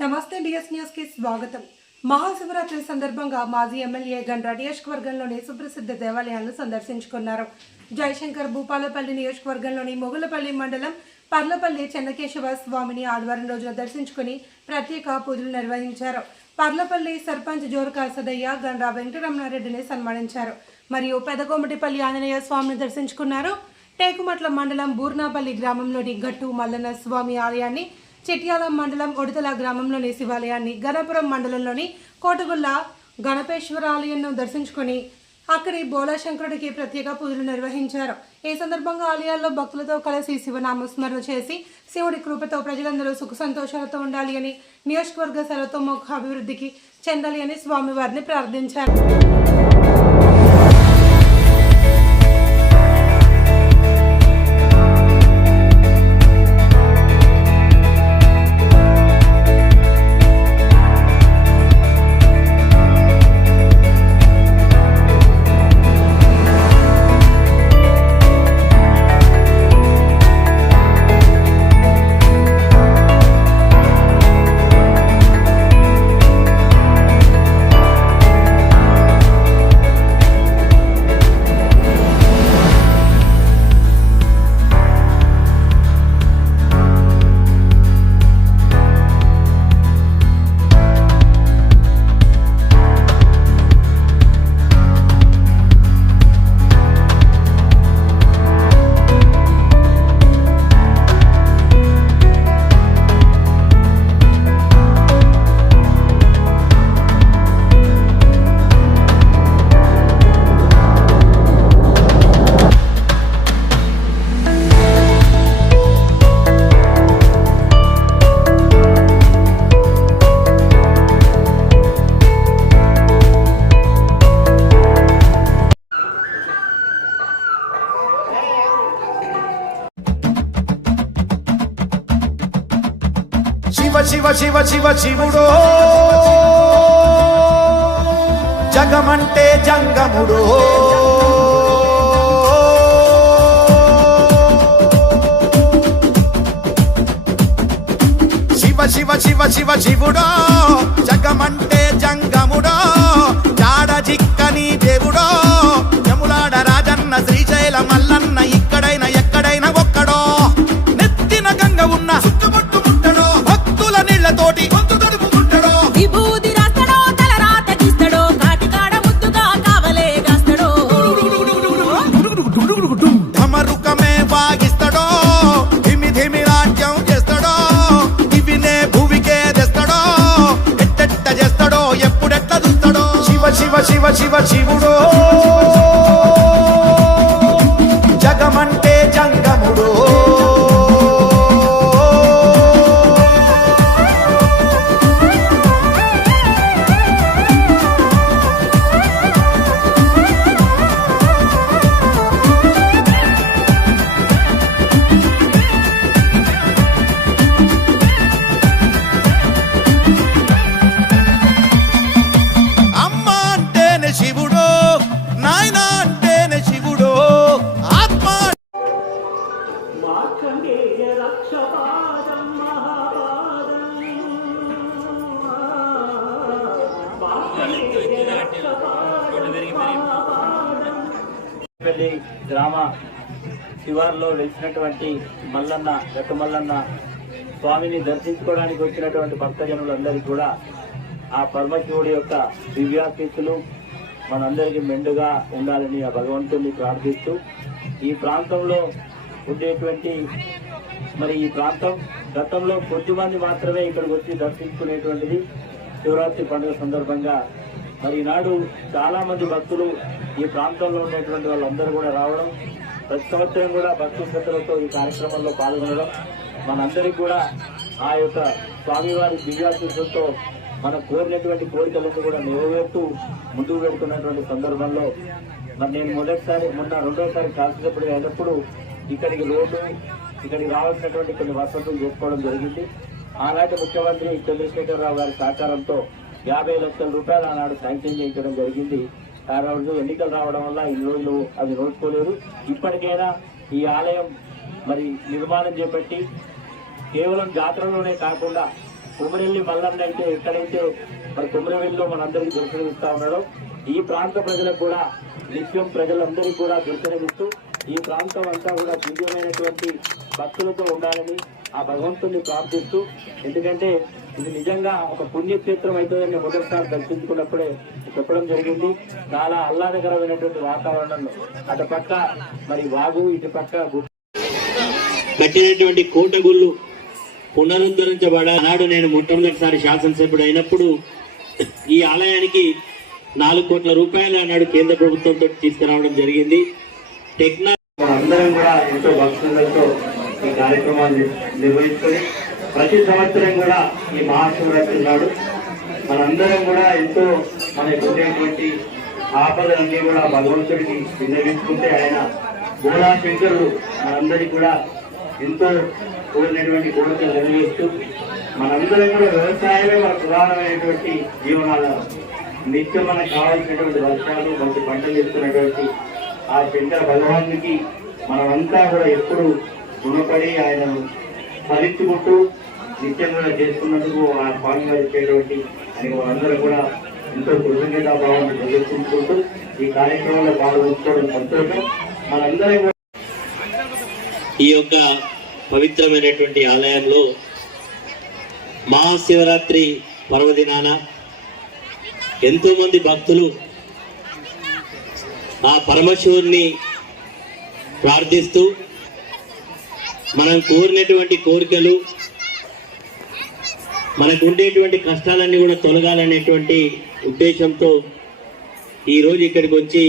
నమస్తే DS news కి స్వాగతం. మహాశివరాత్రి సందర్భంగా మాజీ ఎమ్మెల్యే గండ్ర నియోజకవర్గంలోని సుప్రసిద్ధ దేవాలయాలను సందర్శించుకున్నారు. జయశంకర్ భూపాలపల్లి నియోజకవర్గంలోని మొగులపల్లి మండలం పర్లపల్లి చెన్నకేశవ స్వామిని ఆదివారం రోజున దర్శించుకుని ప్రత్యేక పూజలు నిర్వహించారు. పర్లపల్లి సర్పంచ్ జోర్కా సదయ్య గండ్ర వెంకటరమణారెడ్డిని సన్మానించారు. మరియు పెదకోమటిపల్లి ఆంజనేయ స్వామిని దర్శించుకున్నారు. టేకుమట్ల మండలం బూర్నాపల్లి గ్రామంలోని గట్టు మల్లన్న స్వామి ఆలయాన్ని, చిట్యాల మండలం ఒడితల గ్రామంలోని శివాలయాన్ని, గణపురం మండలంలోని కోటగుల్ల గణపేశ్వర ఆలయాన్ని దర్శించుకొని అక్కడి బోళాశంకరుడికి ప్రత్యేక పూజలు నిర్వహించారు. ఈ సందర్భంగా ఆలయాల్లో భక్తులతో కలిసి శివనామస్మరణ చేసి శివుడి కృపతో ప్రజలందరూ సుఖ సంతోషాలతో ఉండాలి అని, నియోజకవర్గ సర్వతోముఖ అభివృద్ధికి చెందాలి అని స్వామివారిని ప్రార్థించారు. శివ శివ శివ శివుడో జగమంటే జంగముడో శివ శివ శివ శివ శివుడో జగమంటే జంగముడో జాడ జిక్కని దేవుడో యములాడ రాజన్న శ్రీశైల మల్లన్న ఇక్కడైన ఎక్కడైనా ఒక్కడో నెత్తిన గంగ ఉన్న తోటి తడుపుకుంటాడో విభూతి రాస్తాడో తల రాత గీస్తాడో కాటికాడ ముద్దుగా కావలే కాస్తాడో ధమరుకమే వాగిస్తాడో ధిమి ధిమి రాజ్యం చేస్తాడో ఇవినే భూమికే తెస్తాడో ఎట్టెట్ట చేస్తాడో ఎప్పుడెట్ట చూస్తాడో శివ శివ శివ శివ శివుడో జగమంటే జంగముడో గ్రామ శివార్లో వెలిసినటువంటి మల్లన్న గట్టు మల్లన్న స్వామిని దర్శించుకోవడానికి వచ్చినటువంటి భక్తజనులందరికీ కూడా ఆ పరమశివుడి యొక్క దివ్యాశీస్సులు మనందరికీ మెండుగా ఉండాలని ఆ భగవంతుడిని ప్రార్థిస్తూ ఈ ప్రాంతంలో ఉండేటువంటి ఈ ప్రాంతం గతంలో కొద్దిమంది మాత్రమే ఇక్కడికి వచ్చి దర్శించుకునేటువంటిది. శివరాత్రి పండుగ సందర్భంగా ఈనాడు చాలా మంది భక్తులు ఈ ప్రాంతంలో ఉండేటువంటి వాళ్ళందరూ కూడా రావడం, ప్రతి సంవత్సరం కూడా భక్తి శ్రద్ధలతో ఈ కార్యక్రమంలో పాల్గొనడం మనందరికీ కూడా ఆ యొక్క స్వామివారి దివ్యాశీస్సులతో మనం కోరినటువంటి కోరికలను కూడా నెరవేరుతూ ముందుకు పెడుతున్నటువంటి సందర్భంలో నేను మొన్న రెండోసారి శాసనసభ్యుడిగా అయినప్పుడు ఇక్కడికి రోడ్డు, ఇక్కడికి రావాల్సినటువంటి కొన్ని వసతులు చేసుకోవడం జరిగింది. ఆనాటి ముఖ్యమంత్రి చంద్రశేఖరరావు గారి సహకారంతో 50 లక్షల రూపాయలు ఆనాడు శాంక్షన్ చేయించడం జరిగింది. ఆ రోజు ఎన్నికలు రావడం వల్ల ఇన్ని రోజులు అది నోచుకోలేదు. ఇప్పటికైనా ఈ ఆలయం నిర్మాణం చేపట్టి కేవలం జాతరలోనే కాకుండా కుమరెల్లి మల్లన్న అయితే ఎక్కడైతే మరి కుమరవెల్లిలో మనందరికీ దర్శనమిస్తా ఉన్నాడో ఈ ప్రాంత ప్రజలకు కూడా నిత్యం ప్రజలందరికీ కూడా దర్శనమిస్తూ ఈ ప్రాంతం అంతా కూడా దివ్యమైనటువంటి భక్తులతో ఉండాలని ఆ భగవంతుని ప్రార్థిస్తూ, ఎందుకంటే ఇది నిజంగా ఒక పుణ్యక్షేత్రం అవుతుందని మొదటిసారి దర్శించుకున్నప్పుడే చెప్పడం జరిగింది. చాలా ఆహ్లాదకరమైనటువంటి వాతావరణంలో అటు పక్క మరి వాగు, ఇటు పక్క కట్టినటువంటి కోటగుళ్ళు పునరుద్ధరించబడ నాడు నేను మొట్టమొదటిసారి శాసనసభ్యుడు అయినప్పుడు ఈ ఆలయానికి 4 కోట్ల రూపాయలు అన్నాడు కేంద్ర ప్రభుత్వంతో తీసుకురావడం జరిగింది. అందరం కూడా ఎంతో భక్తులతో ఈ కార్యక్రమాన్ని నిర్వహించుకొని ప్రతి సంవత్సరం కూడా ఈ మహాశివరాత్రి నాడు మనందరం కూడా ఎంతో మనకు ఉండేటువంటి ఆపదలన్నీ కూడా భగవంతుడికి విన్నవించుకుంటే ఆయన బోలా శంకరుడు మనందరికీ కూడా ఎంతో కోరినటువంటి కోరికలు నెరవేరుస్తూ మనందరం కూడా వ్యవసాయమే మన ప్రధానమైనటువంటి జీవనాధారం. నిత్యం మనకు కావాల్సినటువంటి వర్షాలు, మంచి పంటలు ఇస్తున్నటువంటి ఆ శంకర భగవానునికి మనమంతా కూడా ఎప్పుడు రుణపడి ఆయనను స్మరించుకుంటూ నిత్యం కూడా చేసుకున్నందుకు ఆ స్వామి వచ్చేటువంటి అని మనందరం కూడా ఎంతో కృతజ్ఞతాభావాన్ని ప్రదర్శించుకుంటూ ఈ కార్యక్రమంలో పాల్గొంచుకోవడం సంతోషం. మనందరం కూడా ఈ యొక్క పవిత్రమైనటువంటి ఆలయంలో మహాశివరాత్రి పర్వదినాన ఎంతో మంది భక్తులు ఆ పరమశివుణ్ణి ప్రార్థిస్తూ మనం కోరినటువంటి కోరికలు, మనకు ఉండేటువంటి కష్టాలన్నీ కూడా తొలగాలనేటువంటి ఉద్దేశంతో ఈరోజు ఇక్కడికి వచ్చి